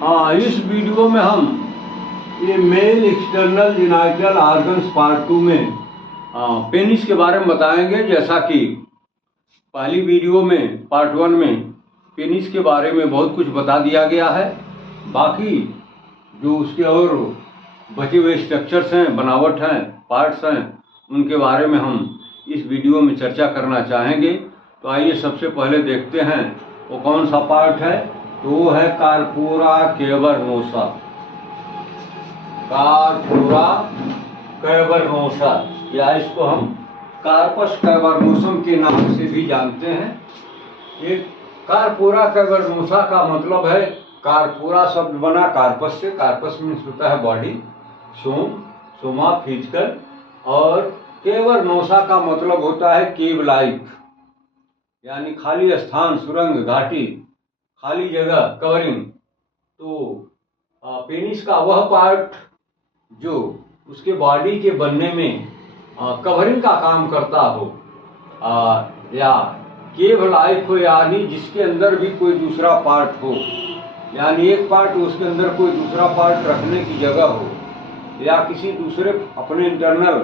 हाँ, इस वीडियो में हम ये male external genital organs part 2 में पेनिस के बारे में बताएंगे। जैसा कि पहली वीडियो में पार्ट 1 में पेनिस के बारे में बहुत कुछ बता दिया गया है। बाकी जो उसके और बचे हुए स्ट्रक्चर्स हैं, बनावट हैं, पार्ट्स हैं, उनके बारे में हम इस वीडियो में चर्चा करना चाहेंगे। तो आइए सबसे पहले देखते हैं वो कौन सा पार्ट है। तो वो है कार्पोरा कैवर्नोसा। कार्पोरा कैवर्नोसा, या इसको हम कार्पस कैवर्नोसम के नाम से भी जानते हैं। ये कार्पोरा कैवर्नोसा का मतलब है, कार्पोरा शब्द बना कार्पस से। कार्पस मीन्स होता है बॉडी, सोमा फिजिकल, और कैवर्नोसा का मतलब होता है केव लाइक, यानी खाली स्थान, सुरंग, घाटी, खाली जगह, कवरिंग। तो पेनिस का वह पार्ट जो उसके बॉडी के बनने में कवरिंग का काम करता हो, या केव लाइक हो, यानी जिसके अंदर भी कोई दूसरा पार्ट हो, यानी एक पार्ट उसके अंदर कोई दूसरा पार्ट रखने की जगह हो, या किसी दूसरे अपने इंटरनल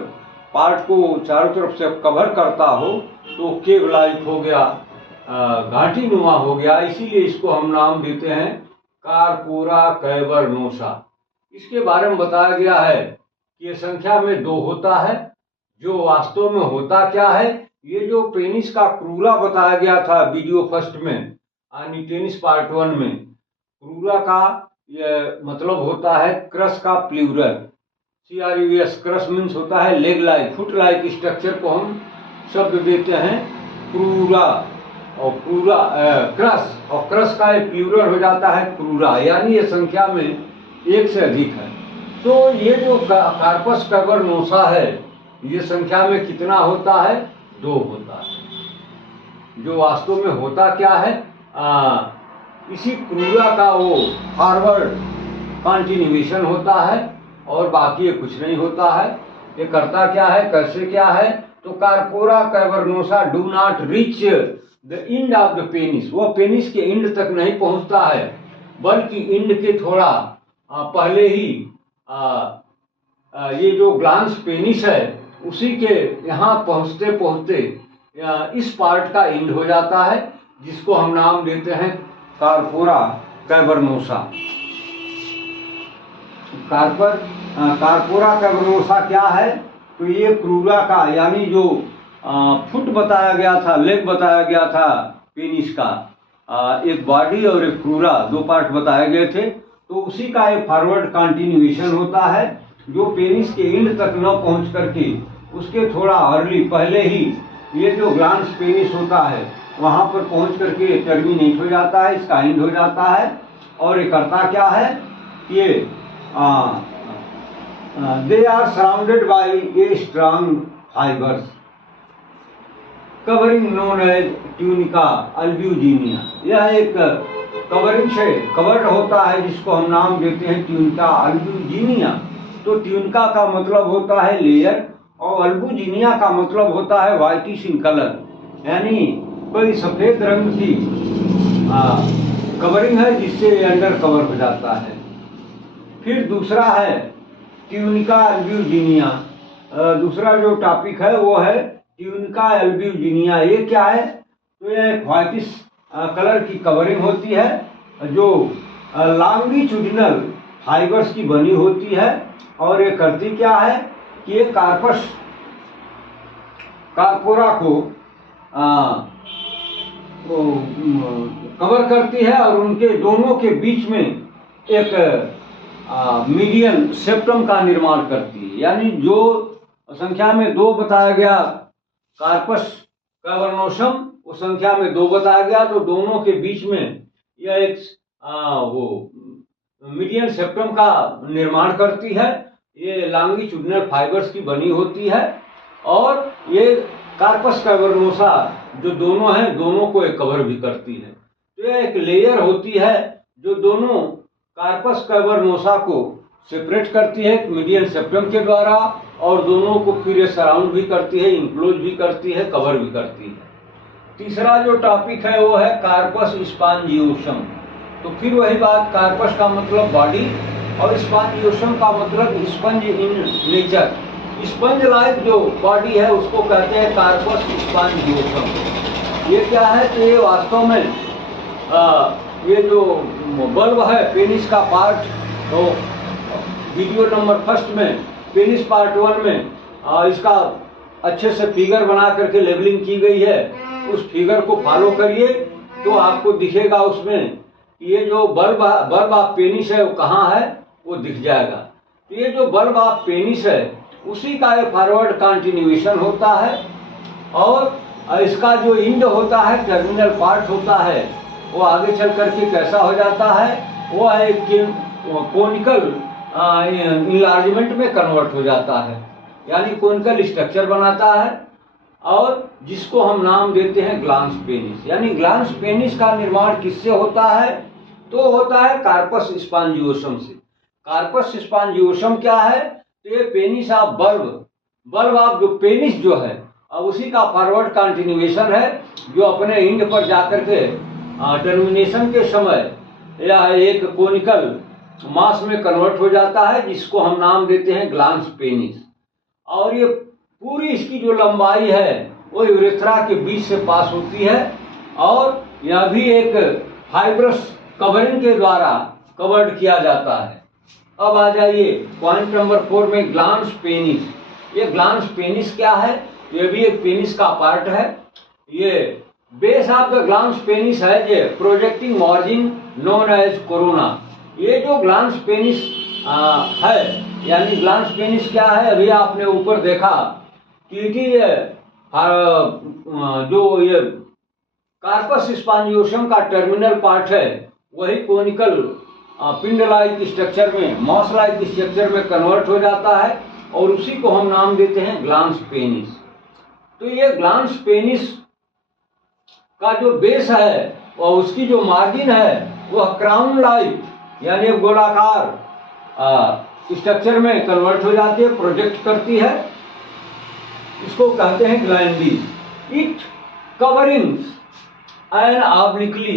पार्ट को चारों तरफ से कवर करता हो, तो केव लाइक हो गया, घाटी नुमा हो गया। इसीलिए इसको हम नाम देते हैं कार्पोरा कैवर्नोसा। इसके बारे में बताया गया है कि ये संख्या में 2 होता है। जो वास्तव में होता क्या है, ये जो पेनिस का क्रूरा बताया गया था वीडियो फर्स्ट में, यानी पेनिस पार्ट 1 में, क्रूरा का ये मतलब होता है क्रस का प्लूरल। CRUS, क्रस मीन्स होता है leg like, foot like structure को हम शब्द देते हैं क्रूरा, और क्रूरा क्रस, और क्रस का एक प्लूरल हो जाता है क्रूरा, यानी ये संख्या में 1 से अधिक है। तो ये जो कार्पस कैवर्नोसा है, ये संख्या में कितना होता है? 2 होता है। जो वास्तव में होता क्या है, इसी क्रूरा का वो फॉरवर्ड कंटिन्यूएशन होता है, और बाकी ये कुछ नहीं होता है। ये करता क्या है, कैसे क्या है? तो corpora cavernosa do not reach the end of the penis. वो पेनिस के एंड तक नहीं पहुंचता है, बल्कि एंड के थोड़ा पहले ही ये जो ग्लांस पेनिस है, उसी के यहाँ पहुंचते पहुंचते इस पार्ट का एंड हो जाता है, जिसको हम नाम देते हैं कार्पोरा कैवर्नोसा। कार्पोरा कैवर्नोसा क्या है? तो ये क्रूरा का, यानी जो फुट बताया गया था, लेग बताया गया था पेनिस का, एक बॉडी और एक क्रूरा, 2 पार्ट बताए गए थे। तो उसी का एक फॉरवर्ड कंटिन्यूएशन होता है, जो पेनिस के एंड तक न पहुंच करके उसके थोड़ा अर्ली पहले ही ये जो ग्लांस पेनिस होता है, वहां पर पहुंच करके टर्मिनेट हो जाता है, इसका एंड हो जाता है। और ये करता क्या है, ये they are surrounded by a strong fibres covering known as tunica albuginea. यह एक कवरिंग से कवर्ड होता है, जिसको हम नाम देते हैं ट्यूनिका अल्ब्यूजिनिया। तो ट्यूनिका का मतलब होता है लेयर, और अल्ब्यूजिनिया का मतलब होता है व्हाइटिश इन कलर, यानी कोई सफेद रंग की कवरिंग है, जिससे अंडर कवर हो जाता है। फिर दूसरा है ट्यूनिका अल्ब्यूजिनिया। दूसरा जो टॉपिक है वो है ट्यूनिका अल्ब्यूजिनिया। ये क्या है? तो यह एक व्हाइटिश कलर की कवरिंग होती है, जो लॉन्गिट्यूडिनल फाइबर्स की बनी होती है। और ये करती क्या है कि ये कार्पोरा को कवर करती है, और उनके दोनों के बीच में एक मीडियन सेप्टम का निर्माण करती है। यानी जो संख्या में 2 बताया गया कार्पस कैवर्नोसम, वो संख्या में 2 बताया गया, तो दोनों के बीच में यह एक वो मीडियन सेप्टम का निर्माण करती है। ये लॉन्गिट्यूडिनल फाइबर्स की बनी होती है, और ये कार्पस कैवर्नोसा जो दोनों हैं, दोनों को एक कवर भी करती है। तो यह एक लेयर होती है जो दोनों कार्पस कैवर्नोसा को सेपरेट करती है मीडियन सेप्टम के द्वारा, और दोनों को फिर सराउंड भी करती है, इंक्लोज भी करती है, कवर भी करती है। तीसरा जो टॉपिक है वो है कार्पस स्पॉन्जियोसम। तो फिर वही बात, कार्पस का मतलब बॉडी और स्पॉन्जियोसम का मतलब sponge in nature. Sponge like जो बॉडी है उसको कहते हैं कार्पस स्पॉन्जियोसम। ये क्या है, तो ये वास्तव में ये जो बल्ब है पेनिस का पार्ट, तो वीडियो नंबर 1 में पेनिस पार्ट 1 में इसका अच्छे से फिगर बना करके लेबलिंग की गई है। उस फिगर को फॉलो करिए तो आपको दिखेगा उसमें कि ये जो बल्ब ऑफ पेनिस है वो कहाँ है, वो दिख जाएगा। तो ये जो बल्ब ऑफ पेनिस है उसी का ये फॉरवर्ड कंटिन्यूएशन होता है, और इसका जो इंड होता है, टर्मिनल पार्ट होता है, वो आगे चल करके कैसा हो जाता है, वो है कोनिकल इनलार्जमेंट में कन्वर्ट हो जाता है, यानी कोनिकल स्ट्रक्चर बनाता है, और जिसको हम नाम देते हैं ग्लांस पेनिस। यानी ग्लांस पेनिस का निर्माण किससे होता है, तो होता है कार्पस स्पॉन्जियोसम से। कार्पस स्पॉन्जियोसम क्या है, तो ये पेनिस ऑफ बल्ब ऑफ जो पेनिस जो है, अब उसी का फॉरवर्ड कंटिन्यूएशन है, जो अपने इंड पर जाकर के टर्मिनेशन के समय यह एक कोनिकल मास में कन्वर्ट हो जाता है, जिसको हम नाम देते हैं ग्लांस पेनिस। और ये पूरी इसकी जो लंबाई है वो यूरेथ्रा के बीच से पास होती है, और यह भी एक फाइब्रस कवरिंग के द्वारा कवर्ड किया जाता है। अब आ जाइए पॉइंट नंबर 4 में, ग्लांस पेनिस। ये ग्लांस पेनिस क्या है, ये भी एक पेनिस का पार्ट है। ये base of the glans penis है, ये projecting margin known as corona. ये जो ग्लांस पेनिस है, यानी ग्लांस पेनिस क्या है, अभी आपने ऊपर देखा क्योंकि ये जो ये कार्पस स्पॉन्जियोसम का टर्मिनल पार्ट है वही कोनिकल पिंड लाइक स्ट्रक्चर में, मॉस लाइक स्ट्रक्चर में कन्वर्ट हो जाता है, और उसी को हम नाम देते हैं ग्लांस पेनिस। तो ये ग्लांस पेनिस का जो बेस है और उसकी जो मार्जिन है वह क्राउन लाइक यानी गोलाकार स्ट्रक्चर में कन्वर्ट हो जाती है, प्रोजेक्ट करती है। इसको कहते हैं ग्लैंडिस। It covering an obliquely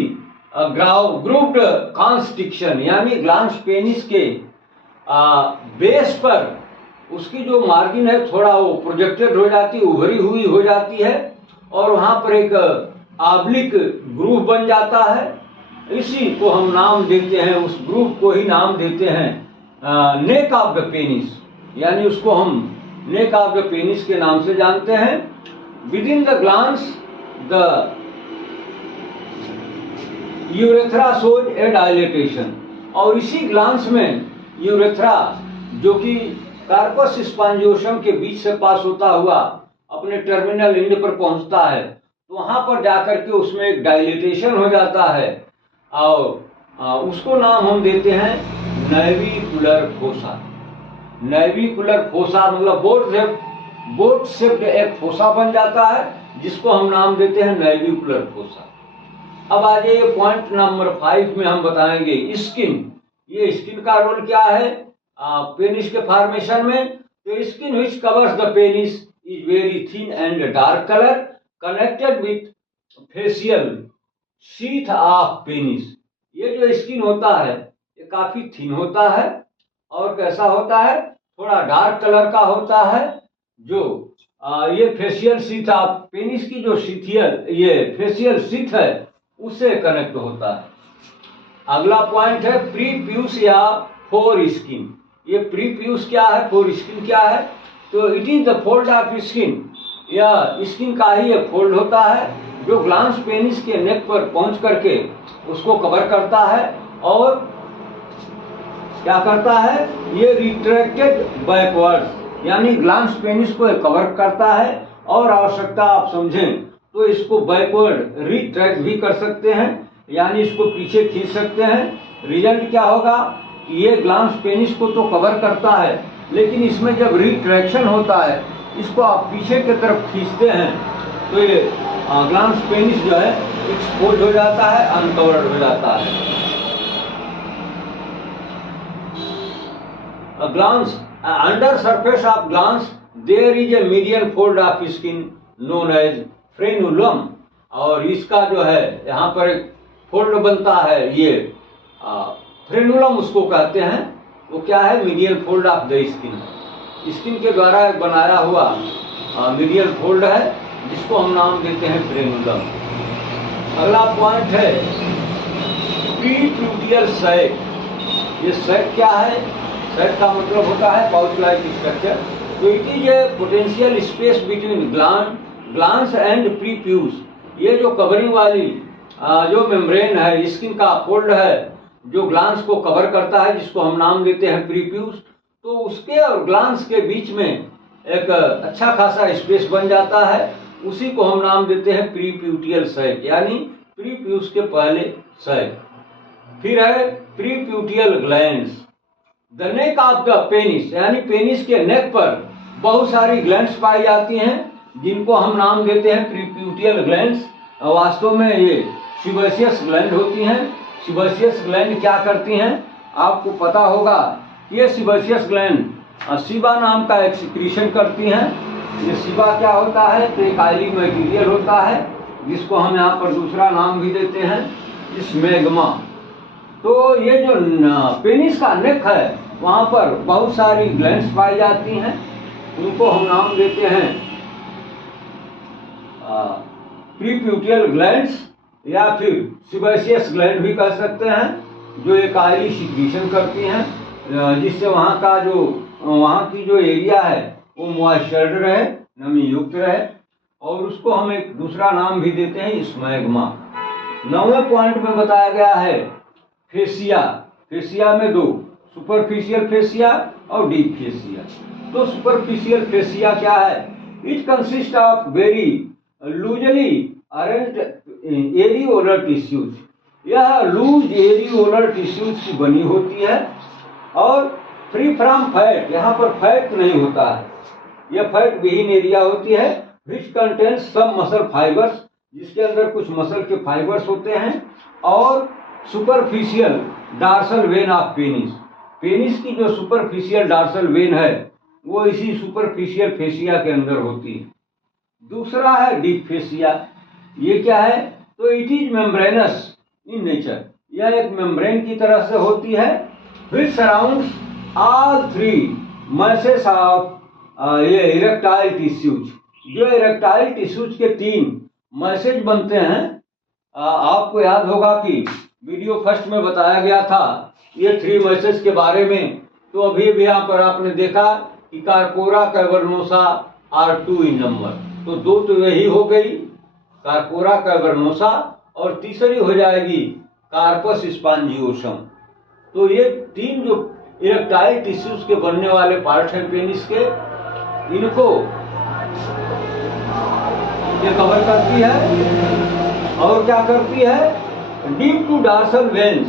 grooved constriction, यानी ग्लांस पेनिस के बेस पर उसकी जो मार्जिन है थोड़ा वो प्रोजेक्टेड हो जाती है, उभरी हुई हो जाती है, और वहां पर एक ऑब्लिक ग्रूव बन जाता है। इसी को हम नाम देते हैं, उस ग्रूव को ही नाम देते हैं नेक ऑफ द पेनिस, यानी उसको हम नेक ऑफ द पेनिस के नाम से जानते हैं। Within the glans the urethra shows a dilatation, और इसी ग्लांस में यूरेथ्रा जो कि कार्पस स्पॉन्जियोसम के बीच से पास होता हुआ अपने टर्मिनल एंड पर पहुंचता है, तो वहां पर जाकर के उसमें एक डायलेटेशन हो जाता है, और उसको नाम हम देते हैं नैविकुलर फोसा। नैविकुलर फोसा मतलब बोट शेप्ड एक फोसा बन जाता है, जिसको हम नाम देते हैं नैविकुलर फोसा। अब आ जाइए पॉइंट नंबर 5 में हम बताएंगे स्किन। ये स्किन का रोल क्या है पेनिस के फॉर्मेशन में, तो skin which covers the penis is very thin and dark colour connected with facial sheath of penis. ये जो स्किन होता है ये काफी थिन होता है, और कैसा होता है, थोड़ा डार्क कलर का होता है, जो ये फेशियल शीथ ऑफ पेनिस की जो ये फेशियल शीथ है उससे कनेक्ट होता है। अगला पॉइंट है प्रीप्यूस या फोर स्किन। ये प्रीप्यूस क्या है, फोर स्किन क्या है, तो it is the fold of skin, या स्किन का ही ये फोल्ड होता है जो ग्लांस पेनिस के नेक पर पहुंच करके उसको कवर करता है, और क्या करता है, ये रिट्रैक्टेड बैकवर्ड, यानी ग्लांस पेनिस को कवर करता है, और आवश्यकता आप समझें तो इसको बैकवर्ड रिट्रैक्ट भी कर सकते हैं, यानी इसको पीछे खींच सकते हैं। रिजल्ट क्या होगा कि ये ग्लांस पेनिस को तो कवर करता है, लेकिन इसमें जब रिट्रैक्शन होता है, इसको आप पीछे की तरफ खींचते हैं, तो ये ग्लांस पेनिस जो है एक्सपोज हो जाता है, अनकवर्ड हो जाता है। Glans under surface of glans there is a median fold of skin known as frenulum, और इसका जो है यहाँ पर एक फोल्ड बनता है, ये फ्रेनुलम उसको कहते हैं। वो क्या है? Medial fold of the skin, skin के द्वारा एक बनाया हुआ मीडियल फोल्ड है, जिसको हम नाम देते हैं फ्रेनुलम। अगला पॉइंट है प्रीप्यूटियल सैक। ये सैक क्या है? सैक का मतलब होता है पाउच लाइक स्ट्रक्चर। तो it is a potential space between glans and prepuce. ये जो कवरिंग वाली जो मेम्ब्रेन है, स्किन का फोल्ड है, जो ग्लांस को कवर करता है, जिसको हम नाम देते हैं प्रीप्यूस, तो उसके और ग्लांस के बीच में एक अच्छा खासा स्पेस बन जाता है। उसी को हम नाम देते हैं प्रीप्यूटियल सैक, यानी प्रीप्यूस के पहले सैक। फिर है preputial glands. The neck of the penis, यानी पेनिस के नेक पर बहुत सारी ग्लैंड्स पाई जाती हैं, जिनको हम नाम देते हैं प्रीप्यूटियल ग्लैंड्स। वास्तव में ये सीबेशियस ग्लैंड होती हैं। सीबेशियस ग्लैंड क्या करती हैं? आपको पता होगा ये सीबेशियस ग्लैंड सीबा नाम का एक सिक्रीशन करती हैं। ये सीबा क्या होता है? तो एक ऑयली मटेरियल होता है, जिसको हम यहाँ पर दूसरा नाम भी देते हैं स्मैग्मा। तो ये जो पेनिस का नेक है, वहाँ पर बहुत सारी ग्लैंड्स पाई जाती हैं, उनको हम नाम देते हैं प्रीप्यूटियल ग्लैंड्स, या फिर सीबेशियस ग्लैंड भी कह सकते हैं, जो एक ऑयली सिक्रीशन करती हैं, जिससे वहाँ की जो एरिया है वो मॉइस्चर्ड रहे, नमी युक्त रहे, और उसको हम एक दूसरा नाम भी देते हैं स्मैग्मा। 9वें पॉइंट में बताया गया है फेसिया। फेसिया में दो, सुपरफिशियल फेसिया और डीप फेसिया। तो सुपरफिशियल फेसिया क्या है? It consist of very loosely arranged areolar tissues. यह लूज एरियोलर टिश्यूज की बनी होती है और फ्री फ्रॉम फैट, यहाँ पर फैट नहीं होता है, यह फैट विहीन एरिया होती है। Which contains some muscle fibres, जिसके अंदर कुछ मसल के फाइबर्स होते हैं, और superficial dorsal vein of penis. Penis की जो सुपरफिशियल डार्सल वेन है, वो इसी सुपरफिशियल फेसिया के अंदर होती है। दूसरा है डीप फेसिया। ये क्या है? तो it is membranous in nature. यह एक मेम्ब्रेन की तरह से होती है, which surrounds all three masses of ये इरेक्टाइल टिश्यूज। जो इरेक्टाइल टिश्यूज के 3 मैसेज बनते हैं। आपको याद होगा कि वीडियो फर्स्ट में बताया गया था ये 3 मैसेज के बारे में। तो अभी भी यहाँ पर आपने देखा कि corpora cavernosa are 2 in number. तो 2 तो यही हो गई, कार्पोरा कैवर्नोसा, और तीसरी हो जाएगी कार्पस स्पांजियोसम। तो ये 3 जो इरेक्टाइल टिश्यूज के बनने वाले पार्ट हैं पेनिस के, इनको ये कवर करती है। और क्या करती है? डीप टू डार्सल वेन्स,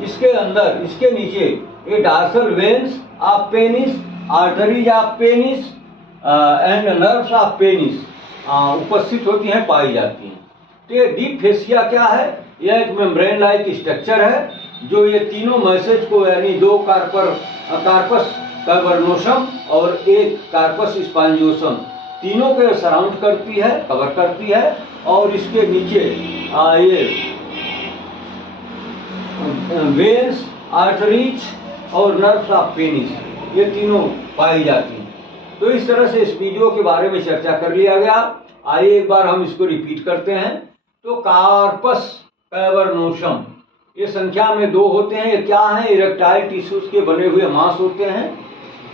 इसके अंदर, इसके नीचे ये dorsal veins of penis, arteries of penis and nerves of penis उपस्थित होती हैं, पाई जाती हैं। तो ये डीप फेसिया क्या है? यह एक मेम्ब्रेन लाइक स्ट्रक्चर है, जो ये तीनों मैसेज को, यानी 2 कार्पस कैवर्नोसम और 1 कार्पस स्पांजियोसम, तीनों के सराउंड करती है, कवर करती है। और इसके नीचे ये वेन्स, आर्टरीज और नर्व्स ऑफ पेनिस, ये तीनों पाई जाती हैं। तो इस तरह से इस वीडियो के बारे में चर्चा कर लिया गया। आइए एक बार हम इसको रिपीट करते हैं। तो कार्पस कैवर्नोसम, ये संख्या में 2 होते हैं। ये क्या हैं? इरेक्टाइल टिश्यूज के बने हुए मांस होते हैं।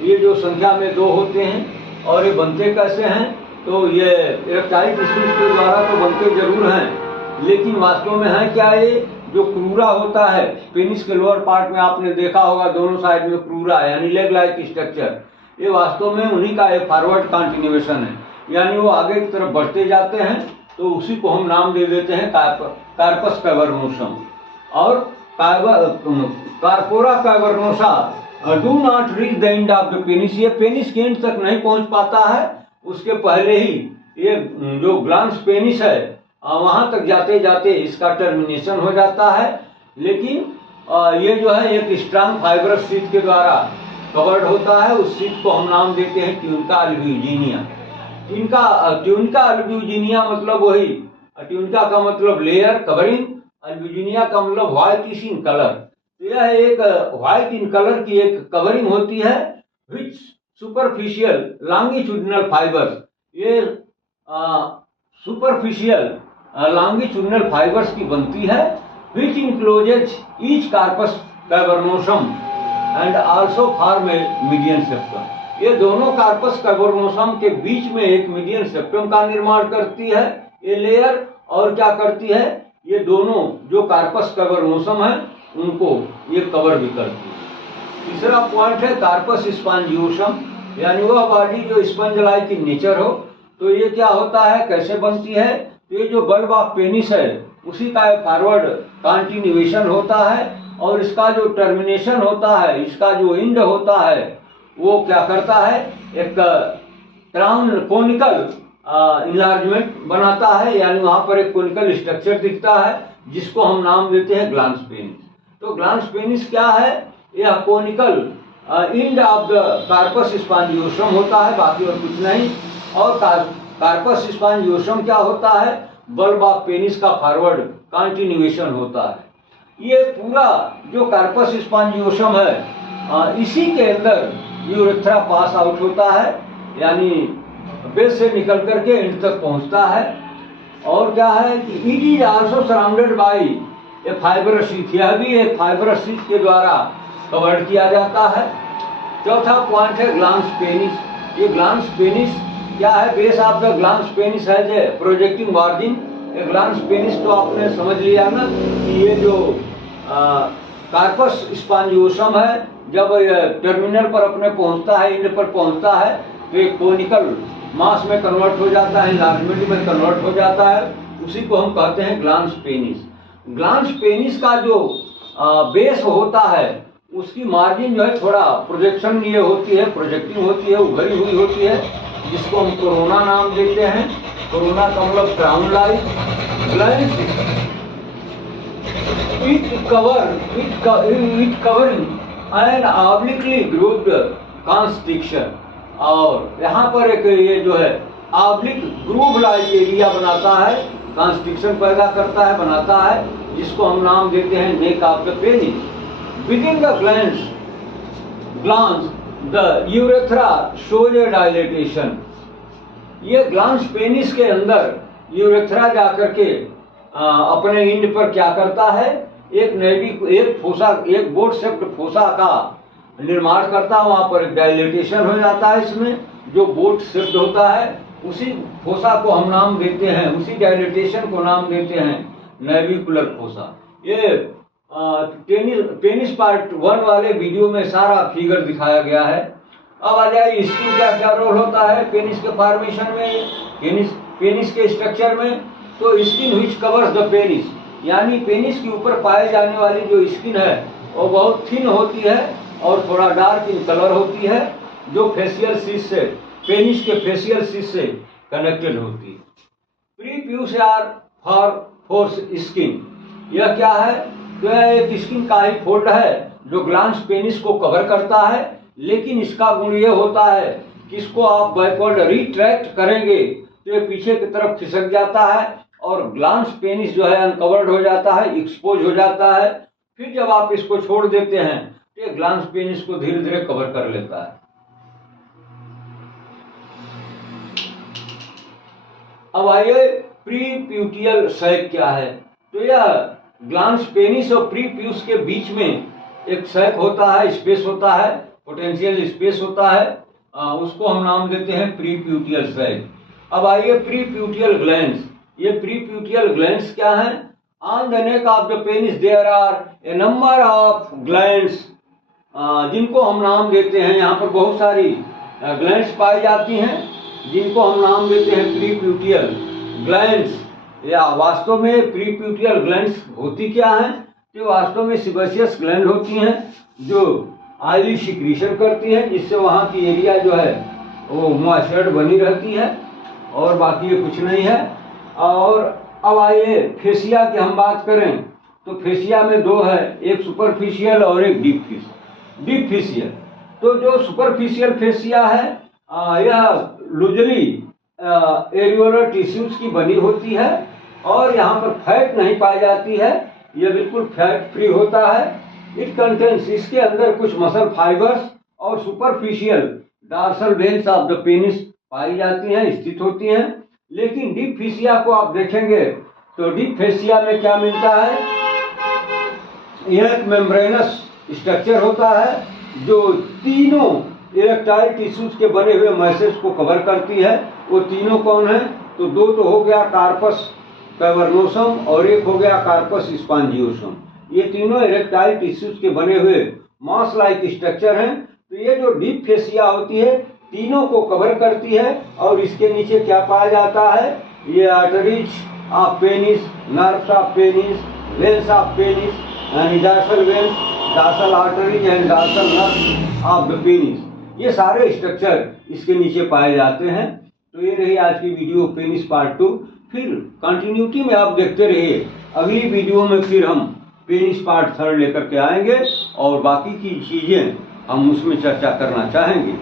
ये जो संख्या में 2 होते हैं, और ये बनते कैसे हैं? तो ये इरेक्टाइल टिश्यूज के द्वारा तो बनते जरूर हैं, लेकिन वास्तव में है क्या? ये जो क्रूरा होता है पेनिस के लोअर पार्ट में, आपने देखा होगा दोनों साइड में क्रूरा, यानी लेग लाइक स्ट्रक्चर, ये वास्तव में उन्हीं का एक फॉरवर्ड कंटिन्यूएशन है, यानी वो आगे की तरफ बढ़ते जाते हैं। तो उसी को हम नाम दे देते हैं कार्पस कैवर्नोसम। और corpora cavernosa do not reach the end of the penis. ये पेनिस के एंड तक नहीं पहुंच पाता है, उसके पहले ही ये जो ग्लांस पेनिस है वहां तक जाते जाते इसका टर्मिनेशन हो जाता है। लेकिन ये जो है एक स्ट्रॉन्ग फाइबरस शीट के द्वारा कवर्ड होता है। उस शीट को हम नाम देते हैं ट्यूनिका अल्ब्यूजिनिया। ट्यूनिका अल्ब्यूजिनिया मतलब वही, ट्यूनिका का मतलब लेयर, कवरिंग, अल्बिजिनिया का मतलब व्हाइटिश इन कलर। तो यह एक व्हाइट इन कलर की एक कवरिंग होती है विच सुपरफिशियल लॉन्गिट्यूडिनल फाइबर्स। ये सुपरफिशियल लॉन्गिट्यूडिनल फाइबर्स की बनती है which encloses each corpus cavernosum and also form a median septum. ये दोनों कार्पस कैवर्नोसम के बीच में एक मीडियन सेप्टम का निर्माण करती है ये लेयर, और क्या करती है, ये दोनों जो कार्पस कैवर्नोसम है उनको ये कवर भी करती है। तीसरा पॉइंट है कार्पस स्पॉन्जियोसम, यानी वह बॉडी जो स्पंज लाइक की नेचर हो। तो ये क्या होता है, कैसे बनती है, तो ये जो बल्ब ऑफ पेनिस है उसी का फॉरवर्ड कंटिन्यूएशन होता है, और इसका जो टर्मिनेशन होता है, इसका जो एंड होता है, वो क्या करता है, एक क्राउन कोनिकल इनलार्जमेंट बनाता है, यानी वहां पर एक कोनिकल स्ट्रक्चर दिखता है जिसको हम नाम देते हैं ग्लांस पेनिस। तो ग्लांस पेनिस क्या है, यह conical end of the corpus spongiosum होता है, बाकी और कुछ नहीं। और कार्पस स्पॉन्जियोसम क्या होता है, बल्ब ऑफ पेनिस का फॉरवर्ड कंटिन्यूएशन होता है। ये पूरा जो कार्पस स्पॉन्जियोसम है इसी के अंदर यूरेथ्रा पास आउट होता है, यानी बेस से निकल करके एंड तक पहुंचता है। और क्या है कि it is also surrounded by A fibrous sheath, यह भी एक फाइबरस शीथ के द्वारा कवर किया जाता है। चौथा पॉइंट है ग्लांस पेनिस। ये ग्लांस पेनिस क्या है, base of the glans penis है जे प्रोजेक्टिंग मार्जिन। ग्लांस पेनिस तो आपने समझ लिया ना कि ये जो कार्पस स्पॉन्जियोसम है, जब टर्मिनल पर अपने पहुंचता है, एंड पर पहुंचता है, तो एक कोनिकल मास में कन्वर्ट हो जाता है, इनलार्जमेंट में कन्वर्ट हो जाता है, उसी को हम कहते हैं ग्लांस पेनिस। ग्लांस पेनिस का जो बेस होता है उसकी मार्जिन जो है थोड़ा प्रोजेक्शन ये होती है, प्रोजेक्टिंग होती है, उभरी हुई होती है, जिसको हम कोरोना नाम देते हैं। कोरोना का मतलब crown like glans with covering an obliquely grooved constriction। और यहाँ पर एक ये जो है ऑब्लिक ग्रूव लाइक एरिया बनाता है, कंस्ट्रिक्शन पैदा करता है, बनाता है, जिसको हम नाम देते हैं neck of the penis. Within the glans the urethra shows a dilatation. ये ग्लांस पेनिस के अंदर यूरेथ्रा जाकर के अपने इंड पर क्या करता है, एक फोसा, एक बोट शेप्ड फोसा का निर्माण करता है, वहां पर एक डायलेटेशन हो जाता है। इसमें जो बोट शेप्ड होता है उसी फोसा को हम नाम देते हैं, उसी डायलेटेशन को नाम देते हैं नेविकुलर फोसा। ये पेनिस पार्ट 1 वाले वीडियो में सारा फिगर दिखाया गया है। अब आ जाए इसकी क्या क्या रोल होता है पेनिस के फॉर्मेशन में, पेनिस के स्ट्रक्चर में। तो skin which covers the penis, यानी पेनिस के ऊपर पाए जाने वाली जो स्किन है वो बहुत थिन होती है और थोड़ा डार्क इन कलर होती है, जो फेशियल शीथ से, पेनिस के फेशियल शीथ से कनेक्टेड होती है। Prepuce or fore foreskin, यह क्या है, तो यह एक स्किन का ही फोल्ड है जो ग्लांस पेनिस को कवर करता है, लेकिन इसका गुण यह होता है कि इसको आप बैकवर्ड रिट्रैक्ट करेंगे तो ये पीछे की तरफ खिसक जाता है और ग्लांस पेनिस जो है अनकवर्ड हो जाता है, एक्सपोज हो जाता है। फिर जब आप इसको छोड़ देते हैं तो ये ग्लांस पेनिस को धीरे धीरे कवर कर लेता है। अब आइए प्रीप्यूटियल सैक क्या है, तो यह ग्लांस पेनिस और प्रीप्यूस के बीच में एक सैक होता है, स्पेस होता है, पोटेंशियल स्पेस होता है, उसको हम नाम देते हैं प्रीप्यूटियल सैक। अब आइए प्रीप्यूटियल ग्लैंड्स। ये प्रीप्यूटियल ग्लैंड्स क्या हैं, on the neck of the penis there are a number of glands, जिनको हम नाम देते हैं, यहाँ पर बहुत सारी ग्लैंड्स पाई जाती हैं जिनको हम नाम देते हैं प्रीप्यूटियल ग्लैंड्स। या वास्तव में प्रीप्यूटियल ग्लैंड्स होती क्या हैं, तो वास्तव में सिबेशियस ग्लैंड होती हैं जो ऑयली सिक्रीशन करती हैं, जिससे वहाँ की एरिया जो है वो मॉइस्चर्ड बनी रहती है, और बाकी ये कुछ नहीं है। और अब आइए फेसिया की हम बात करें तो फेसिया में दो है, एक सुपरफिशियल और एक डीप फेसियल। तो जो सुपरफिशियल फेसिया है यह लूजली एरियोलर टिश्यूज की बनी होती है और यहाँ पर फैट नहीं पाई जाती है, यह बिल्कुल फैट फ्री होता है। इट कंटेन्स, इसके अंदर कुछ मसल फाइबर्स और superficial dorsal veins of the penis पाई जाती हैं, स्थित होती हैं। लेकिन डीप फेसिया को आप देखेंगे तो डीप फेसिया में क्या मिलता है, यह एक मेम्ब्रेनस स्ट्रक्चर होता है जो तीनों इरेक्टाइल टिश्यूज के बने हुए मैसेज को कवर करती है। वो तीनों कौन है, तो दो तो हो गया कार्पस कैवर्नोसम और एक हो गया कार्पस स्पॉन्जियोसम। ये तीनों इरेक्टाइल टिश्यूज के बने हुए मास लाइक स्ट्रक्चर हैं। तो ये जो डीप फेसिया होती है तीनों को कवर करती है। और इसके नीचे क्या पाया जाता है, ये arteries of penis, nerves of penis, veins of penis यानी dorsal veins, dorsal arteries and dorsal nerves of the penis, ये सारे स्ट्रक्चर इसके नीचे पाए जाते हैं। तो ये रही आज की वीडियो पेनिस पार्ट 2। फिर कंटिन्यूटी में आप देखते रहिए, अगली वीडियो में फिर हम पेनिस पार्ट 3 लेकर के आएंगे और बाकी की चीजें हम उसमें चर्चा करना चाहेंगे।